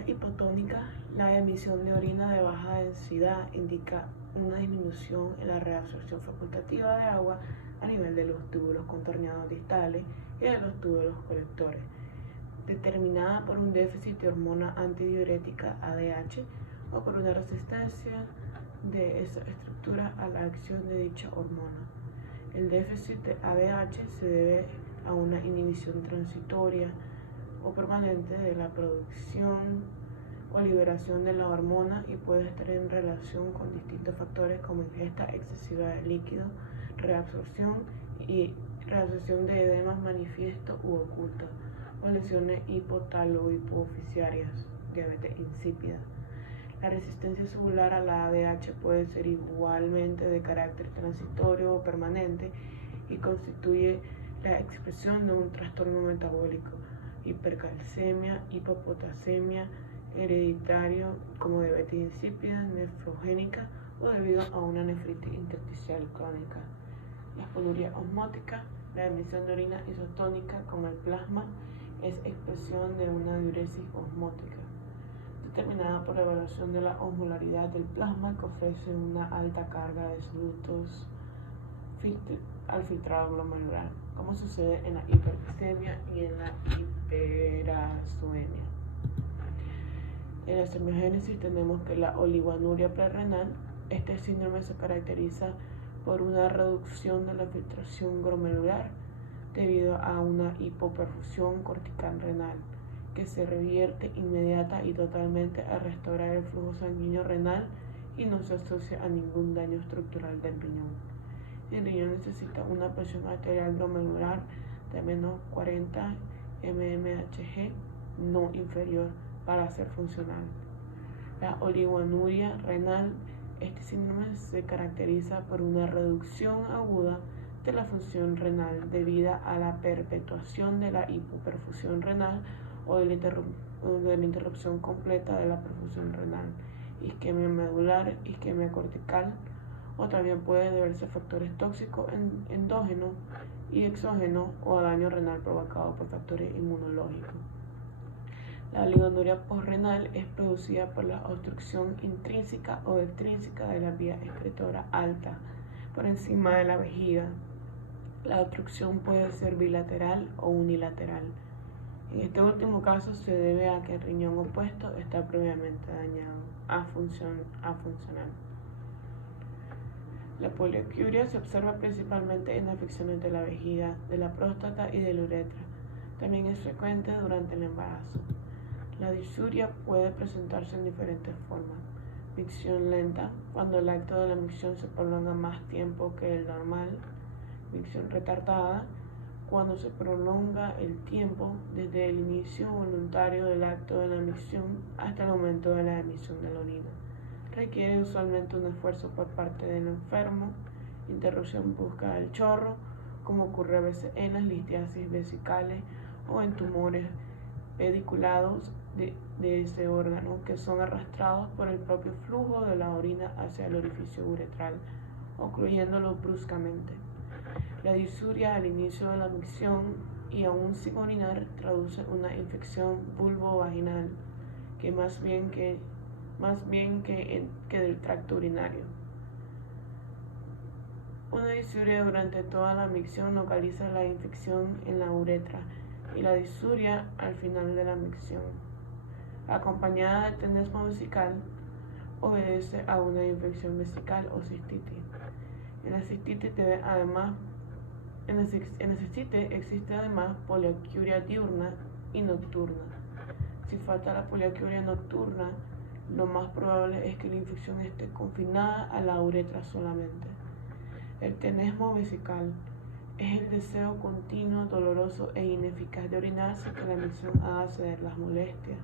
urinuria hipotónica, la emisión de orina de baja densidad indica una disminución en la reabsorción facultativa de agua a nivel de los túbulos contorneados distales y de los túbulos colectores, determinada por un déficit de hormona antidiurética ADH o por una resistencia de esa estructura a la acción de dicha hormona. El déficit de ADH se debe a una inhibición transitoria o permanente de la producción o liberación de la hormona y puede estar en relación con distintos factores como ingesta excesiva de líquido, reabsorción y reabsorción de edemas manifiesto u oculta o lesiones hipotálamo-hipofisiarias, diabetes insípida. La resistencia celular a la ADH puede ser igualmente de carácter transitorio o permanente y constituye la expresión de un trastorno metabólico, hipercalcemia, hipopotasemia, hereditario como diabetes insípida, nefrogénica o debido a una nefritis intersticial crónica. La poliuria osmótica, la emisión de orina isotónica con el plasma, es expresión de una diuresis osmótica, determinada por la evaluación de la osmolaridad del plasma que ofrece una alta carga de solutos al filtrado glomerular, como sucede en la hiperglicemia y en la hiperazoemia. En la semigénesis tenemos que la oligoanuria prerrenal. Este síndrome se caracteriza por una reducción de la filtración glomerular debido a una hipoperfusión cortical renal que se revierte inmediata y totalmente a restaurar el flujo sanguíneo renal y no se asocia a ningún daño estructural del riñón. El riñón necesita una presión arterial glomerular de menos 40 mmHg, no inferior, para ser funcional. La oligoanuria renal. Este síndrome se caracteriza por una reducción aguda de la función renal debida a la perpetuación de la hipoperfusión renal o de la interrupción completa de la perfusión renal, isquemia medular, isquemia cortical, o también puede deberse a factores tóxicos endógenos y exógenos o a daño renal provocado por factores inmunológicos. La oligonuria posrenal es producida por la obstrucción intrínseca o extrínseca de la vía excretora alta por encima de la vejiga. La obstrucción puede ser bilateral o unilateral. En este último caso se debe a que el riñón opuesto está previamente dañado a funcional. La poliaquiuria se observa principalmente en afecciones de la vejiga, de la próstata y de la uretra. También es frecuente durante el embarazo. La disuria puede presentarse en diferentes formas. Micción lenta, cuando el acto de la micción se prolonga más tiempo que el normal. Micción retardada, cuando se prolonga el tiempo desde el inicio voluntario del acto de la micción hasta el momento de la emisión de la orina. Requiere usualmente un esfuerzo por parte del enfermo, interrupción en busca del chorro, como ocurre a veces en las litiasis vesicales o en tumores pediculados de ese órgano que son arrastrados por el propio flujo de la orina hacia el orificio uretral, ocluyéndolo bruscamente. La disuria al inicio de la micción y aún sin orinar traduce una infección vulvovaginal que más bien que del tracto urinario. Una disuria durante toda la micción localiza la infección en la uretra y la disuria al final de la micción, acompañada de tenesmo vesical, obedece a una infección vesical o cistitis. En la cistitis existe además poliaquiuria diurna y nocturna. Si falta la poliaquiuria nocturna, lo más probable es que la infección esté confinada a la uretra solamente. El tenesmo vesical es el deseo continuo, doloroso e ineficaz de orinar sin que la micción haga ceder las molestias.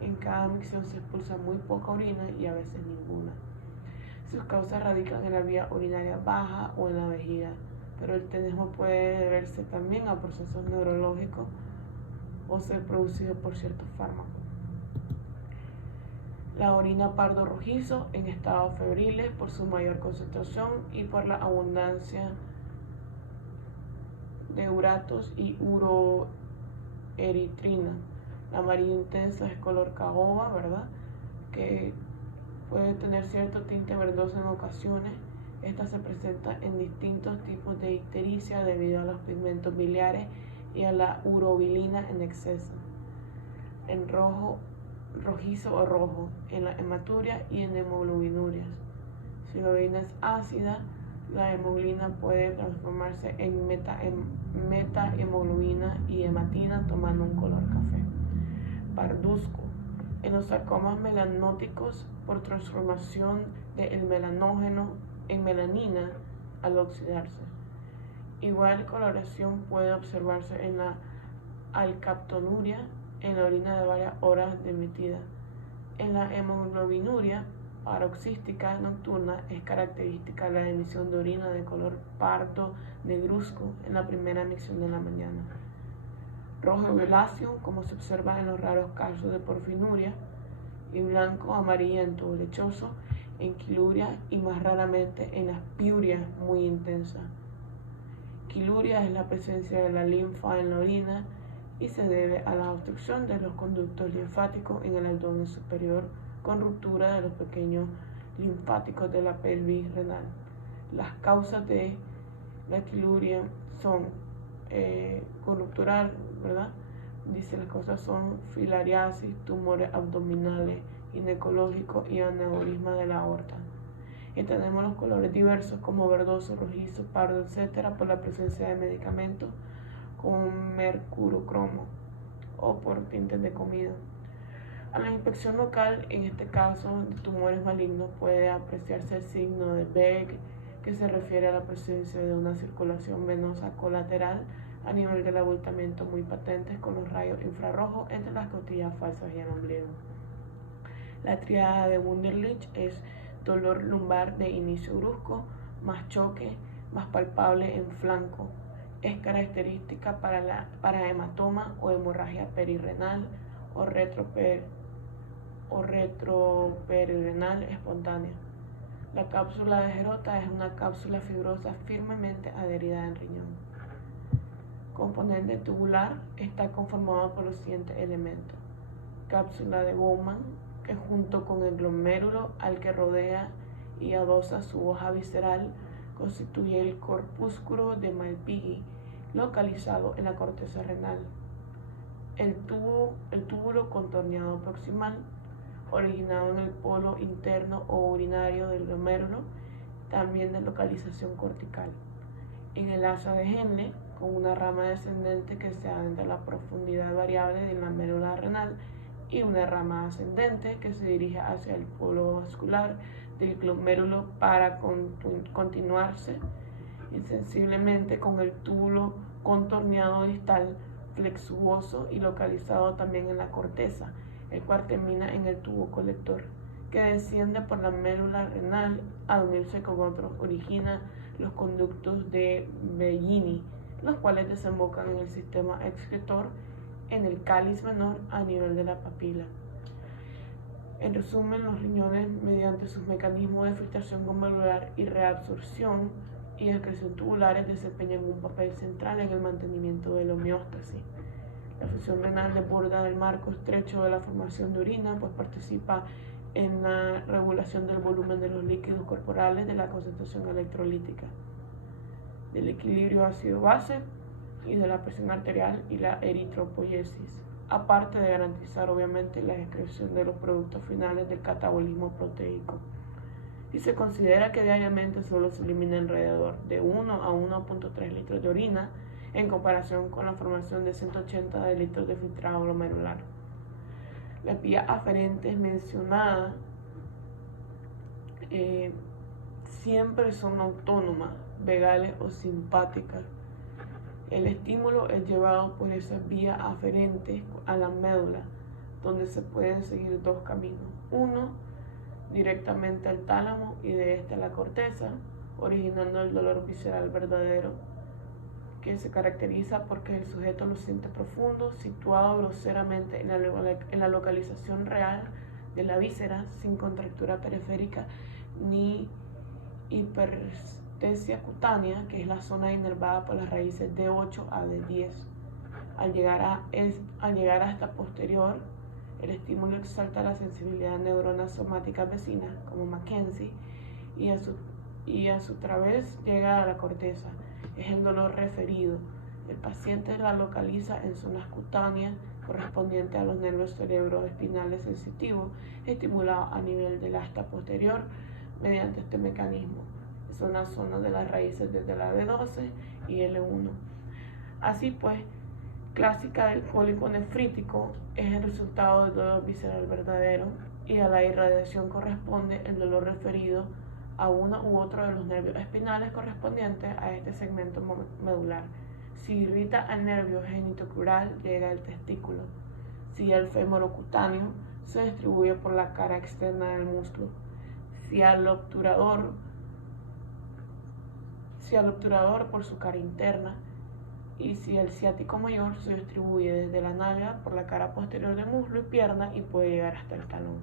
En cada micción se expulsa muy poca orina y a veces ninguna. Sus causas radican en la vía urinaria baja o en la vejiga, pero el tenesmo puede deberse también a procesos neurológicos o ser producido por ciertos fármacos. La orina pardo rojizo en estados febriles por su mayor concentración y por la abundancia de uratos y uroeritrina. La amarilla intensa es color caoba, ¿verdad? Que puede tener cierto tinte verdoso en ocasiones. Esta se presenta en distintos tipos de ictericia debido a los pigmentos biliares y a la urobilina en exceso. En rojo, rojizo o rojo, en la hematuria y en hemoglobinurias. Si la orina es ácida, la hemoglobina puede transformarse en metahemoglobina y hematina tomando un color café. Parduzco. En los sarcomas melanóticos por transformación del melanógeno en melanina al oxidarse. Igual coloración puede observarse en la alcaptonuria, en la orina de varias horas de emitida. En la hemoglobinuria paroxística nocturna es característica la emisión de orina de color pardo negruzco en la primera emisión de la mañana. Rojo violáceo, como se observa en los raros casos de porfinuria, y blanco amarillento lechoso en quiluria y más raramente en aspiuria muy intensa. Quiluria es la presencia de la linfa en la orina y se debe a la obstrucción de los conductos linfáticos en el abdomen superior con ruptura de los pequeños linfáticos de la pelvis renal. Las causas de la quiluria son conruptural, ¿verdad? Dice las cosas son filariasis, tumores abdominales, ginecológicos y aneurisma de la aorta. Y tenemos los colores diversos como verdoso, rojizo, pardo, etcétera, por la presencia de medicamentos con mercurocromo o por tintes de comida. A la inspección local, en este caso de tumores malignos, puede apreciarse el signo de Beck, que se refiere a la presencia de una circulación venosa colateral a nivel del abultamiento muy patentes con los rayos infrarrojos entre las costillas falsas y el ombligo. La tríada de Wunderlich es dolor lumbar de inicio brusco, más choque, más palpable en flanco. Es característica para hematoma o hemorragia perirrenal o retroperirrenal espontánea. La cápsula de Gerota es una cápsula fibrosa firmemente adherida al riñón. Componente tubular está conformado por los siguientes elementos. Cápsula de Bowman, que junto con el glomérulo al que rodea y adosa su hoja visceral, constituye el corpúsculo de Malpighi, localizado en la corteza renal. El túbulo contorneado proximal, originado en el polo interno o urinario del glomérulo, también de localización cortical. En el asa de Henle, con una rama descendente que se adentra a la profundidad variable de la médula renal y una rama ascendente que se dirige hacia el polo vascular del glomérulo para continuarse insensiblemente con el túbulo contorneado distal flexuoso y localizado también en la corteza, el cual termina en el tubo colector, que desciende por la médula renal al unirse con otros, origina los conductos de Bellini, los cuales desembocan en el sistema excretor en el cáliz menor a nivel de la papila. En resumen, los riñones, mediante sus mecanismos de filtración glomerular y reabsorción y excreción tubulares, desempeñan un papel central en el mantenimiento de la homeostasis. La función renal desborda el marco estrecho de la formación de orina, pues participa en la regulación del volumen de los líquidos corporales, de la concentración electrolítica, del equilibrio ácido-base y de la presión arterial y la eritropoiesis, aparte de garantizar obviamente la excreción de los productos finales del catabolismo proteico. Y se considera que diariamente solo se elimina alrededor de 1 a 1.3 litros de orina en comparación con la formación de 180 litros de filtrado glomerular. Las vías aferentes mencionadas siempre son autónomas, vagales o simpáticas. El estímulo es llevado por esas vías aferentes a la médula, donde se pueden seguir dos caminos. Uno, directamente al tálamo y de este a la corteza, originando el dolor visceral verdadero, que se caracteriza porque el sujeto lo siente profundo, situado groseramente en la localización real de la víscera, sin contractura periférica ni hiperestesia cutánea, que es la zona inervada por las raíces D8 a D10. Al llegar hasta posterior, el estímulo exalta la sensibilidad de neuronas somáticas vecinas, como Mackenzie, y a su través llega a la corteza. Es el dolor referido. El paciente la localiza en zonas cutáneas correspondientes a los nervios cerebroespinales sensitivos, estimulados a nivel del asta posterior mediante este mecanismo. Son las zonas de las raíces desde la B12 y L1. Así pues, clásica del cólico nefrítico es el resultado del dolor visceral verdadero, y a la irradiación corresponde el dolor referido a uno u otro de los nervios espinales correspondientes a este segmento medular. Si irrita al nervio genitocrural, llega al testículo. Si el femorocutáneo, se distribuye por la cara externa del músculo. Si al obturador por su cara interna, y si el ciático mayor, se distribuye desde la nalga por la cara posterior del muslo y pierna y puede llegar hasta el talón.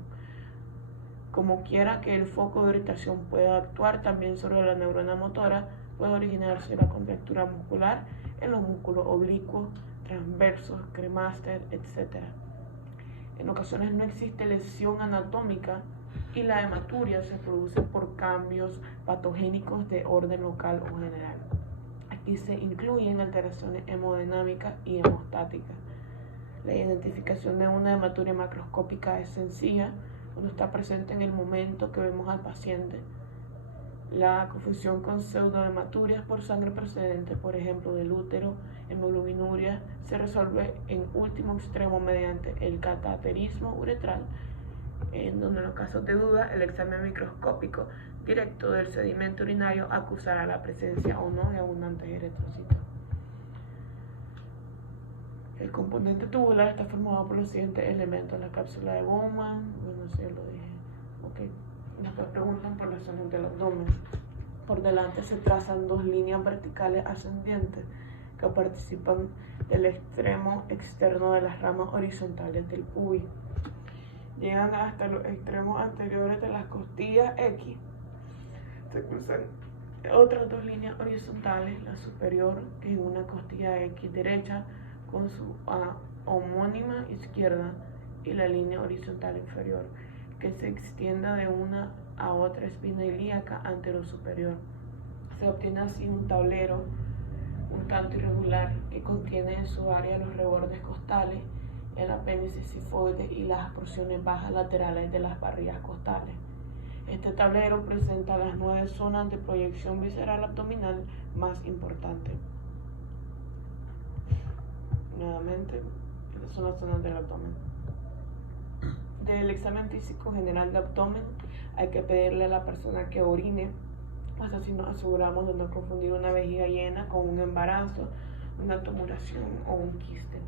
Como quiera que el foco de irritación pueda actuar también sobre la neurona motora, puede originarse la contractura muscular en los músculos oblicuos, transversos, cremaster, etc. En ocasiones no existe lesión anatómica y la hematuria se produce por cambios patogénicos de orden local o general. Aquí se incluyen alteraciones hemodinámicas y hemostáticas. La identificación de una hematuria macroscópica es sencilla cuando está presente en el momento que vemos al paciente. La confusión con pseudohematurias por sangre procedente, por ejemplo, del útero, hemoglobinuria, se resuelve en último extremo mediante el cateterismo uretral, en donde en los casos de duda el examen microscópico directo del sedimento urinario acusará la presencia o no de abundantes eritrocitos. El componente tubular está formado por los siguientes elementos: la cápsula de Bowman, bueno, sí, lo dije. Okay. Después preguntan por las zonas del abdomen. Por delante se trazan dos líneas verticales ascendientes que participan del extremo externo de las ramas horizontales del pubis. Llegan hasta los extremos anteriores de las costillas X. Se cruzan otras dos líneas horizontales, la superior, que es una costilla X derecha con su homónima izquierda, y la línea horizontal inferior, que se extiende de una a otra espina ilíaca anterosuperior. Se obtiene así un tablero un tanto irregular que contiene en su área los rebordes costales, el apéndice sifoide y las porciones bajas laterales de las barrigas costales. Este tablero presenta las 9 zonas de proyección visceral abdominal más importantes. Nuevamente, estas son las zonas del abdomen. Del examen físico general de abdomen hay que pedirle a la persona que orine, pues así nos aseguramos de no confundir una vejiga llena con un embarazo, una tumoración o un quiste.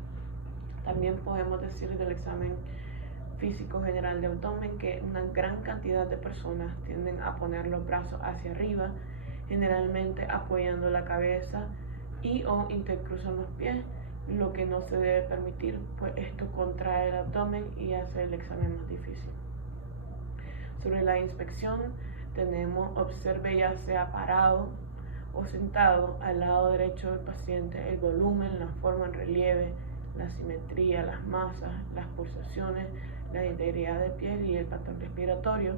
También podemos decir del examen físico general de abdomen que una gran cantidad de personas tienden a poner los brazos hacia arriba, generalmente apoyando la cabeza y o intercruzan los pies, lo que no se debe permitir, pues esto contrae el abdomen y hace el examen más difícil. Sobre la inspección tenemos: observe ya sea parado o sentado al lado derecho del paciente el volumen, la forma en relieve, la simetría, las masas, las pulsaciones, la integridad de piel y el patrón respiratorio,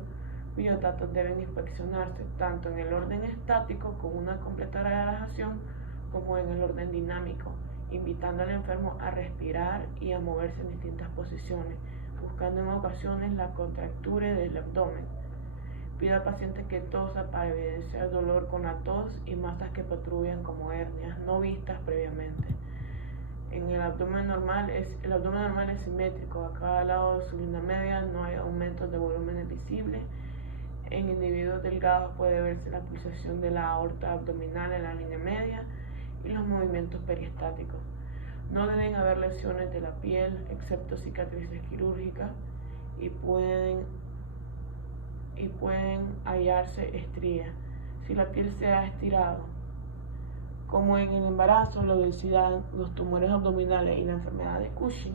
cuyos datos deben inspeccionarse tanto en el orden estático con una completa relajación como en el orden dinámico, invitando al enfermo a respirar y a moverse en distintas posiciones, buscando en ocasiones la contractura del abdomen. Pide al paciente que tosa para evidenciar dolor con la tos y masas que patrullan como hernias no vistas previamente. El abdomen normal es simétrico. A cada lado de su línea media no hay aumentos de volúmenes visibles. En individuos delgados puede verse la pulsación de la aorta abdominal en la línea media y los movimientos periestáticos. No deben haber lesiones de la piel, excepto cicatrices quirúrgicas, y pueden hallarse estrías. Si la piel se ha estirado, como en el embarazo, la obesidad, los tumores abdominales y la enfermedad de Cushing,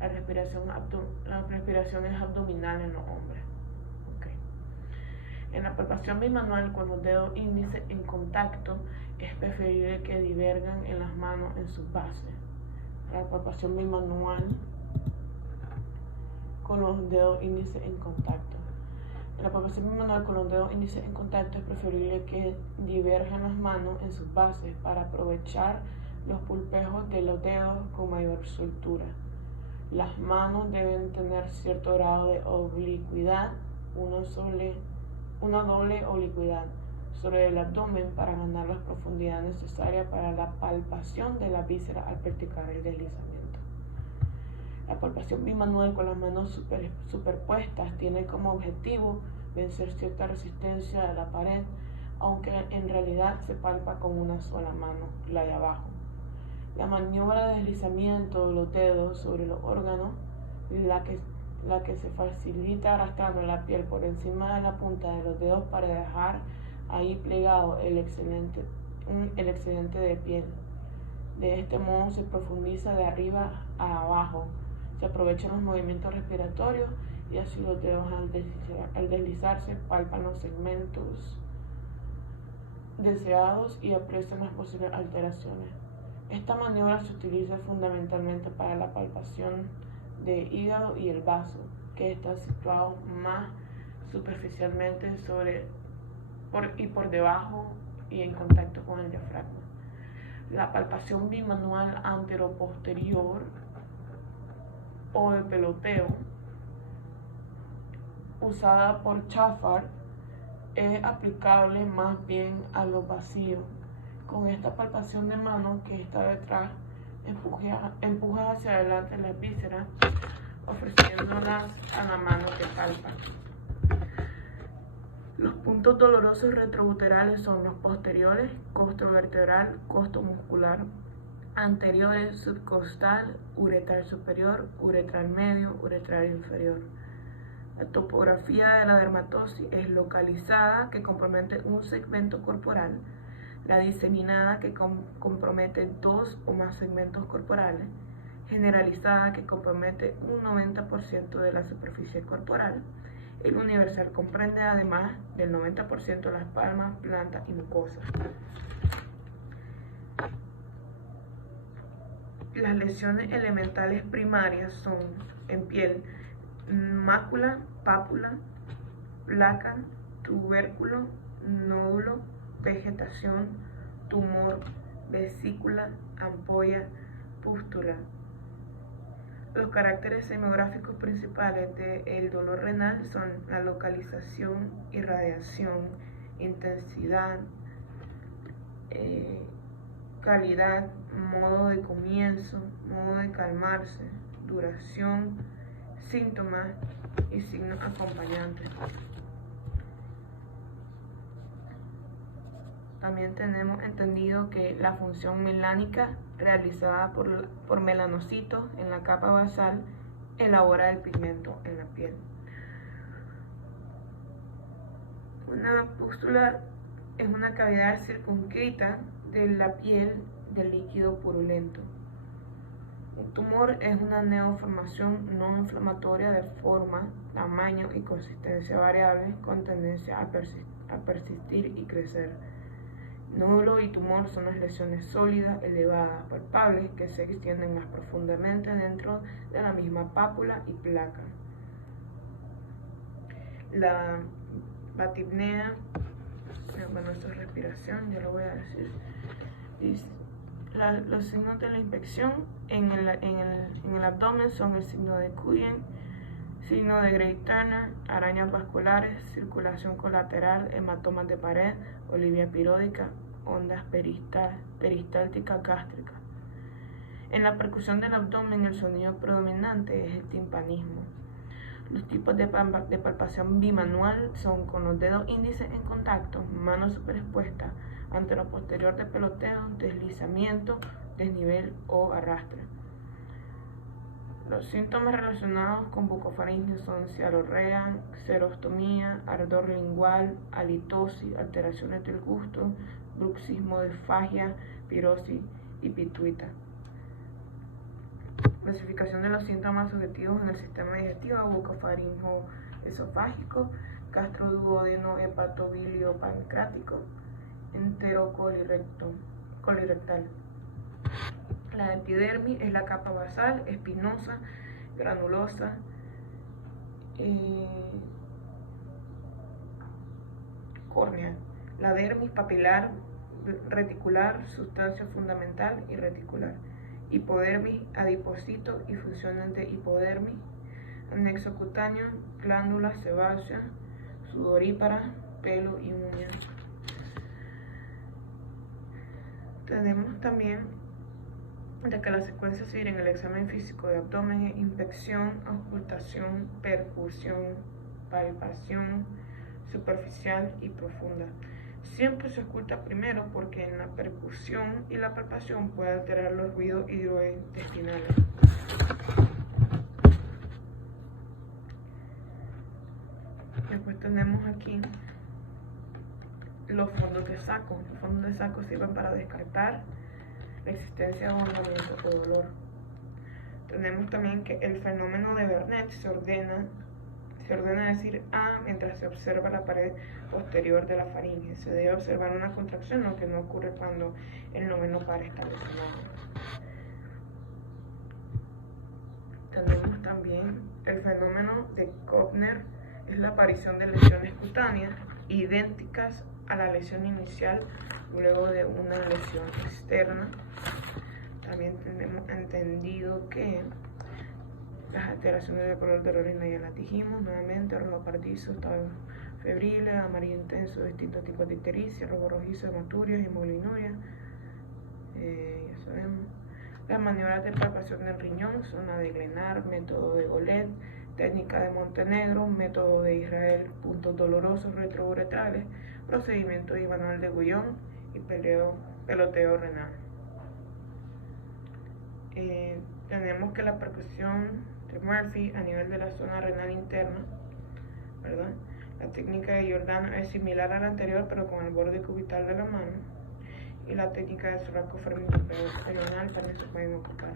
la respiración es abdominal en los hombres. Okay. En la palpación bimanual con los dedos índices en contacto, es preferible que divergan en las manos en sus bases. La palpación bimanual con los dedos índices en contacto. En la palpación bimanual con los dedos índices en contacto es preferible que diverjan las manos en sus bases para aprovechar los pulpejos de los dedos con mayor soltura. Las manos deben tener cierto grado de oblicuidad, una doble oblicuidad sobre el abdomen para ganar la profundidad necesaria para la palpación de la víscera al practicar el deslizamiento. La palpación bimanual con las manos superpuestas tiene como objetivo vencer cierta resistencia a la pared, aunque en realidad se palpa con una sola mano, la de abajo. La maniobra de deslizamiento de los dedos sobre los órganos, la que se facilita arrastrando la piel por encima de la punta de los dedos para dejar ahí plegado el excedente de piel. De este modo se profundiza de arriba a abajo, se aprovechan los movimientos respiratorios y así los dedos al deslizarse palpan los segmentos deseados y aprecian las posibles alteraciones. Esta maniobra se utiliza fundamentalmente para la palpación de hígado y el vaso, que está situado más superficialmente por debajo y en contacto con el diafragma. La palpación bimanual antero-posterior o de peloteo, usada por Chaffard, es aplicable más bien a los vacíos. Con esta palpación de mano que está detrás, empuja hacia adelante las vísceras, ofreciéndolas a la mano que palpa. Los puntos dolorosos retrobuterales son los posteriores, costo vertebral, costo muscular, anteriores, subcostal, uretral superior, uretral medio, uretral inferior. La topografía de la dermatosis es localizada, que compromete un segmento corporal, la diseminada, que compromete dos o más segmentos corporales, generalizada, que compromete un 90% de la superficie corporal. El universal comprende además del 90% de las palmas, plantas y mucosas. Las lesiones elementales primarias son en piel: mácula, pápula, placa, tubérculo, nódulo, vegetación, tumor, vesícula, ampolla, pústula. Los caracteres semiográficos principales del dolor renal son la localización, irradiación, intensidad, calidad, modo de comienzo, modo de calmarse, duración, síntomas y signos acompañantes. También tenemos entendido que la función melánica realizada por melanocitos en la capa basal elabora el pigmento en la piel. Una pústula es una cavidad circunscrita de la piel del líquido purulento. Un tumor es una neoformación no inflamatoria de forma, tamaño y consistencia variables con tendencia a persistir y crecer. Nódulo y tumor son las lesiones sólidas, elevadas, palpables, que se extienden más profundamente dentro de la misma pápula y placa. La batipnea, bueno, esto es respiración, ya lo voy a decir. Los signos de la infección en el abdomen son el signo de Cullen, signo de Gray-Turner, arañas vasculares, circulación colateral, hematomas de pared, olivia piródica, ondas peristálticas gástricas. En la percusión del abdomen, el sonido predominante es el timpanismo. Los tipos de palpación bimanual son con los dedos índices en contacto, manos superexpuestas, antero-posterior de peloteo, deslizamiento, desnivel o arrastre. Los síntomas relacionados con bucofaringe son cialorrea, xerostomía, ardor lingual, halitosis, alteraciones del gusto, bruxismo de fagia, pirosis y pituita. Clasificación de los síntomas subjetivos en el sistema digestivo: bucofaringo esofágico, gastroduodeno hepatobilio pancreático, entero colirectal. La epidermis es la capa basal, espinosa, granulosa, córnea. La dermis papilar, reticular, sustancia fundamental y reticular. Hipodermis, adipocito y funciones de hipodermis. Anexo cutáneo, glándula sebácea, sudorípara, pelo y uñas. Tenemos también de que la secuencia a seguir en el examen físico de abdomen es inspección, auscultación, percusión, palpación superficial y profunda. Siempre se ausculta primero porque en la percusión y la palpación puede alterar los ruidos hidrointestinales. Después tenemos aquí los fondos de saco. Los fondos de saco sirven para descartar la existencia de ahorcamiento o dolor. Tenemos también que el fenómeno de Bernet se ordena decir A mientras se observa la pared posterior de la faringe. Se debe observar una contracción, lo que no ocurre cuando el noveno par está lesionado. Tenemos también el fenómeno de Kopner, es la aparición de lesiones cutáneas idénticas a la lesión inicial luego de una lesión externa. También tenemos entendido que las alteraciones de color de la orina ya las dijimos nuevamente: rojo partizo, estado febril, amarillo intenso, distintos tipos de ictericia, rojo rojizo, hematurias, hemoglobinuria. Ya sabemos. Las maniobras de palpación del riñón son la de Glenar, método de Golet, técnica de Montenegro, método de Israel, puntos dolorosos retrouretrales, procedimiento de Manuel de Gullón y peloteo renal. Tenemos que la percusión de Murphy a nivel de la zona renal interna, ¿verdad? La técnica de Giordano es similar a la anterior, pero con el borde cubital de la mano. Y la técnica de Sorraco Ferminal también se pueden ocupar.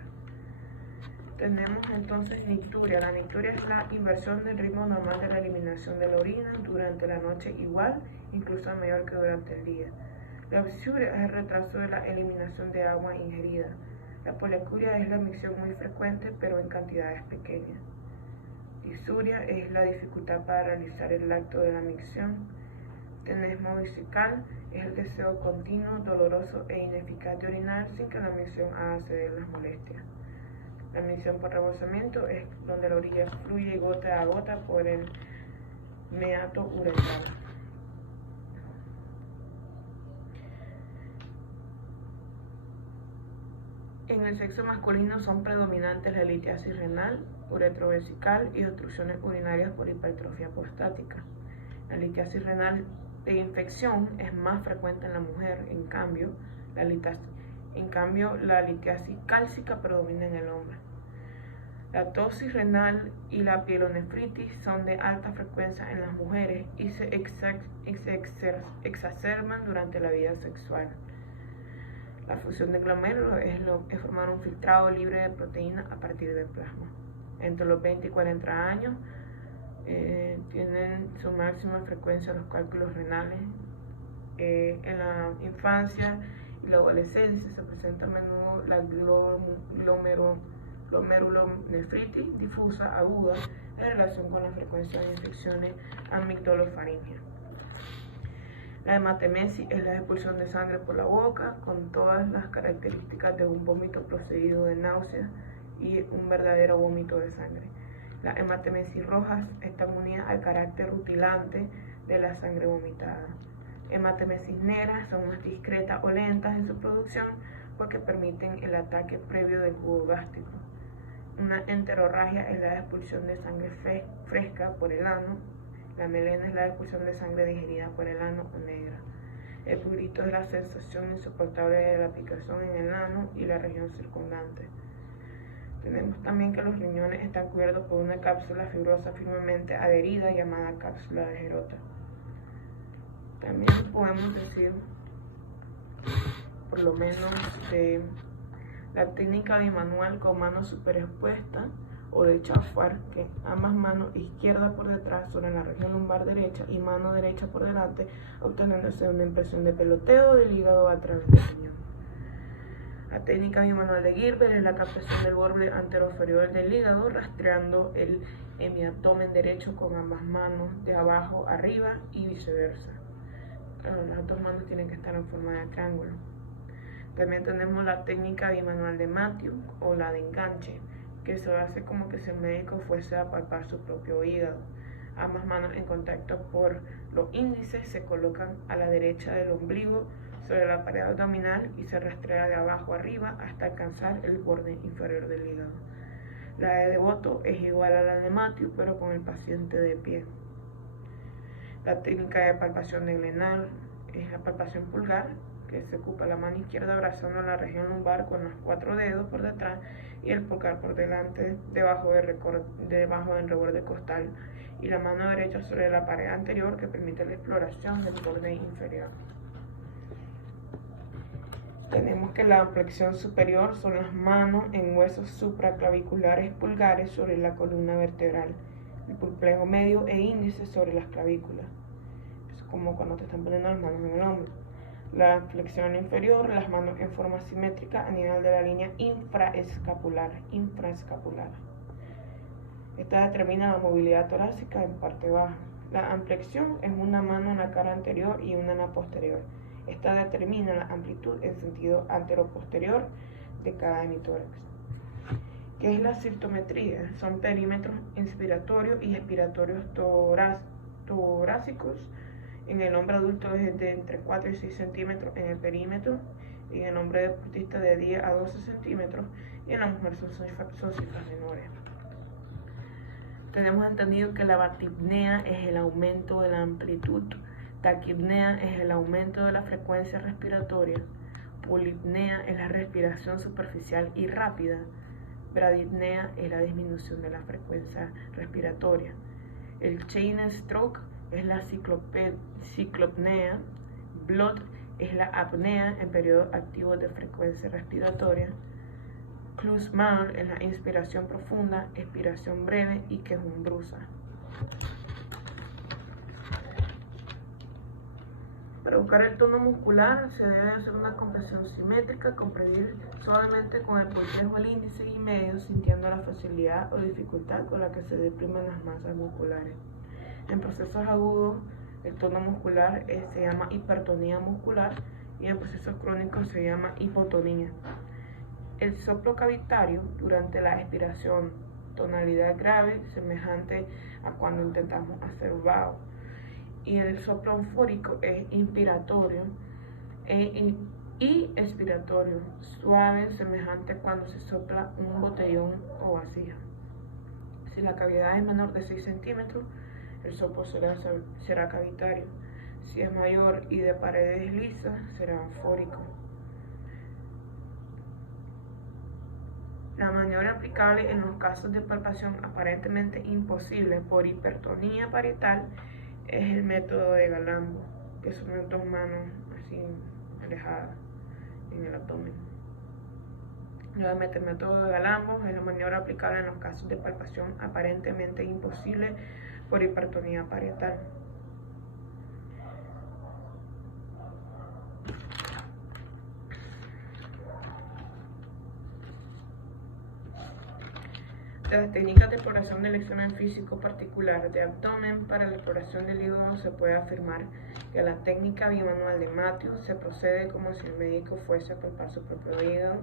Tenemos entonces nicturia. La nicturia es la inversión del ritmo normal de la eliminación de la orina durante la noche igual, incluso mayor que durante el día. La obsuria es el retraso de la eliminación de agua ingerida. La poliacuria es la micción muy frecuente, pero en cantidades pequeñas. Disuria es la dificultad para realizar el acto de la micción. Tenesmo vesical es el deseo continuo, doloroso e ineficaz de orinar sin que la micción haga ceder las molestias. La micción por rebosamiento es donde la orina fluye gota a gota por el meato uretral. En el sexo masculino son predominantes la litiasis renal, uretrovesical y obstrucciones urinarias por hipertrofia prostática. La litiasis renal de infección es más frecuente en la mujer, en cambio, la litiasis cálcica predomina en el hombre. La tosis renal y la pielonefritis son de alta frecuencia en las mujeres y se exacerban durante la vida sexual. La fusión de glomérulos es formar un filtrado libre de proteína a partir del plasma. Entre los 20 y 40 años tienen su máxima frecuencia los cálculos renales. En la infancia y la adolescencia se presenta a menudo la glomerulonefritis difusa aguda en relación con la frecuencia de infecciones amigdalofaringeas. La hematemesis es la expulsión de sangre por la boca, con todas las características de un vómito procedido de náuseas y un verdadero vómito de sangre. Las hematemesis rojas están unidas al carácter rutilante de la sangre vomitada. Hematemesis negras son más discretas o lentas en su producción porque permiten el ataque previo del jugo gástrico. Una enterorragia es la expulsión de sangre fresca por el ano. La melena es la expulsión de sangre digerida por el ano o negra. El prurito es la sensación insoportable de la picazón en el ano y la región circundante. Tenemos también que los riñones están cubiertos por una cápsula fibrosa firmemente adherida llamada cápsula de Gerota. También podemos decir, por lo menos, de la técnica bimanual con mano superexpuesta o de chafar, que ambas manos, izquierda por detrás sobre la región lumbar derecha y mano derecha por delante, obteniéndose una impresión de peloteo del hígado a través del riñón. La técnica bimanual de Gilbert es la captación del borde anteroinferior del hígado, rastreando el hemiabdomen derecho con ambas manos de abajo arriba y viceversa. Las dos manos tienen que estar en forma de triángulo. También tenemos la técnica bimanual de Matthew o la de enganche, que se hace como que si el médico fuese a palpar su propio hígado. Ambas manos en contacto por los índices se colocan a la derecha del ombligo sobre la pared abdominal y se rastrea de abajo arriba hasta alcanzar el borde inferior del hígado. La de Devoto es igual a la de Matthew, pero con el paciente de pie. La técnica de palpación de Glenal es la palpación pulgar, que se ocupa la mano izquierda abrazando la región lumbar con los 4 dedos por detrás y el pulgar por delante, debajo del reborde costal, y la mano derecha sobre la pared anterior, que permite la exploración del borde inferior. Tenemos que la flexión superior son las manos en huesos supraclaviculares pulgares sobre la columna vertebral, el pulplejo medio e índice sobre las clavículas. Es como cuando te están poniendo las manos en el hombro. La flexión inferior, las manos en forma simétrica a nivel de la línea infraescapular. Esta determina la movilidad torácica en parte baja. La ampliación es una mano en la cara anterior y una en la posterior. Esta determina la amplitud en sentido anteroposterior de cada hemitórax. ¿Qué es la citometría? Son perímetros inspiratorios y expiratorios torácicos. En el hombre adulto es de entre 4 y 6 centímetros en el perímetro, y en el hombre deportista de 10 a 12 centímetros, y en la mujer son cifras menores. Tenemos entendido que la batipnea es el aumento de la amplitud, taquipnea es el aumento de la frecuencia respiratoria, polipnea es la respiración superficial y rápida, bradipnea es la disminución de la frecuencia respiratoria. El chain stroke es la ciclopnea, blot es la apnea en periodos activos de frecuencia respiratoria, Kussmaul es la inspiración profunda, expiración breve y quejumbrosa. Para buscar el tono muscular se debe hacer una compresión simétrica, comprimir suavemente con el pulplejo, el índice y medio, sintiendo la facilidad o dificultad con la que se deprimen las masas musculares. En procesos agudos, el tono muscular se llama hipertonía muscular, y en procesos crónicos se llama hipotonía. El soplo cavitario durante la expiración, tonalidad grave, semejante a cuando intentamos hacer vaho. Y el soplo eufórico es inspiratorio y expiratorio, suave, semejante a cuando se sopla un botellón o vasija. Si la cavidad es menor de 6 centímetros, el soplo será cavitario. Si es mayor y de paredes lisas, será eufórico. La maniobra aplicable en los casos de palpación aparentemente imposible por hipertonía parietal es el método de Galambo, que son las dos manos así alejadas en el abdomen. Nuevamente, el método de Galambo es la maniobra aplicable en los casos de palpación aparentemente imposible por hipertonía parietal. De las técnicas de exploración del examen físico particular de abdomen para la exploración del hígado se puede afirmar que la técnica bimanual de Matthew se procede como si el médico fuese a palpar su propio hígado.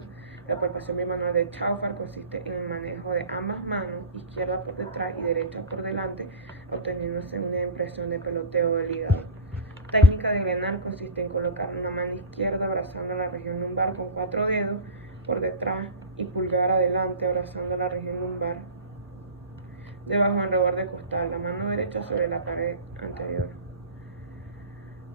La palpación bimanual de Chaufar consiste en el manejo de ambas manos, izquierda por detrás y derecha por delante, obteniéndose una impresión de peloteo del hígado. La técnica de Glenal consiste en colocar una mano izquierda abrazando la región lumbar con 4 dedos por detrás y pulgar adelante abrazando la región lumbar debajo del reborde costal, la mano derecha sobre la pared anterior.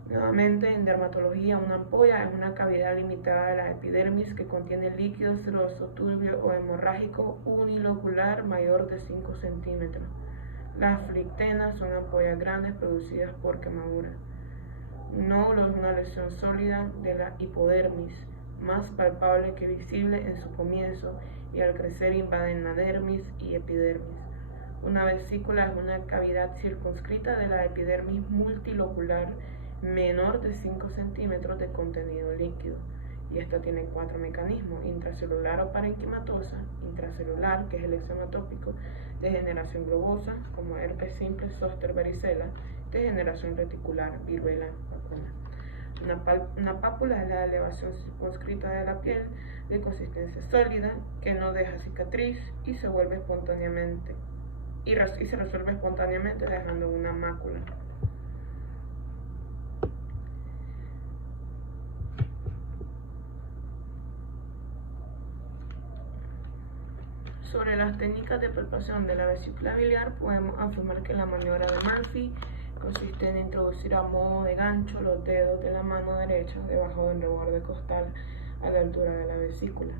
Nuevamente, en dermatología, una ampolla es una cavidad limitada de la epidermis que contiene líquido seroso, turbio o hemorrágico unilocular mayor de 5 centímetros. Las flictenas son ampollas grandes producidas por quemadura. Un nódulo es una lesión sólida de la hipodermis, más palpable que visible en su comienzo, y al crecer invaden la dermis y epidermis. Una vesícula es una cavidad circunscrita de la epidermis multilocular menor de 5 centímetros de contenido líquido, y esta tiene 4 mecanismos: intracelular o parenquimatosa, intracelular, que es el eczema tópico, degeneración globosa, como herpes simple, zóster, varicela, degeneración reticular, viruela, vacuna. Una pápula es la elevación circunscrita de la piel de consistencia sólida que no deja cicatriz y se resuelve espontáneamente dejando una mácula. Sobre las técnicas de palpación de la vesícula biliar, podemos afirmar que la maniobra de Murphy consiste en introducir a modo de gancho los dedos de la mano derecha debajo del reborde costal a la altura de la vesícula.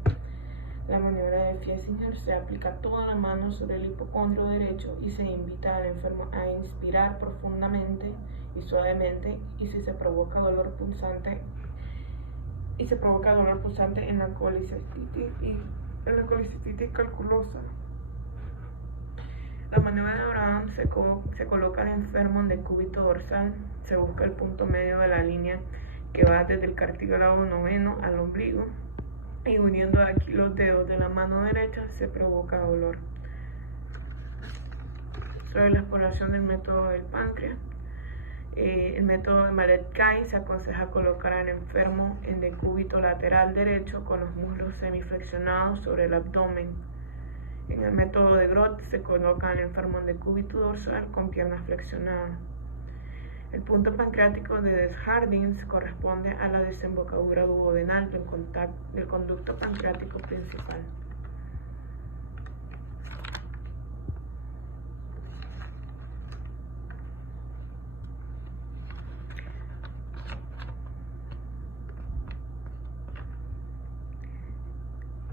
La maniobra de Fiesinger se aplica toda la mano sobre el hipocondrio derecho y se invita al enfermo a inspirar profundamente y suavemente, y si se provoca dolor punzante en la colicistitis calculosa. La maniobra de Abraham se coloca al enfermo en decúbito dorsal, se busca el punto medio de la línea que va desde el cartílago noveno al ombligo, y uniendo aquí los dedos de la mano derecha se provoca dolor. Sobre la exploración del método del páncreas, el método de Mallet-Kay se aconseja colocar al enfermo en decúbito lateral derecho con los muslos semiflexionados sobre el abdomen. En el método de Groth se coloca al enfermo en decúbito dorsal con piernas flexionadas. El punto pancreático de Desjardins corresponde a la desembocadura duodenal del conducto pancreático principal.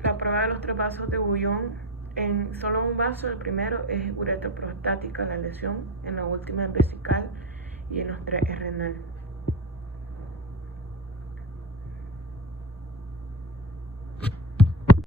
La prueba de los 3 vasos de Bouillon. En solo un vaso, el primero es uretroprostática la lesión, en la última es vesical y en los 3 es renal.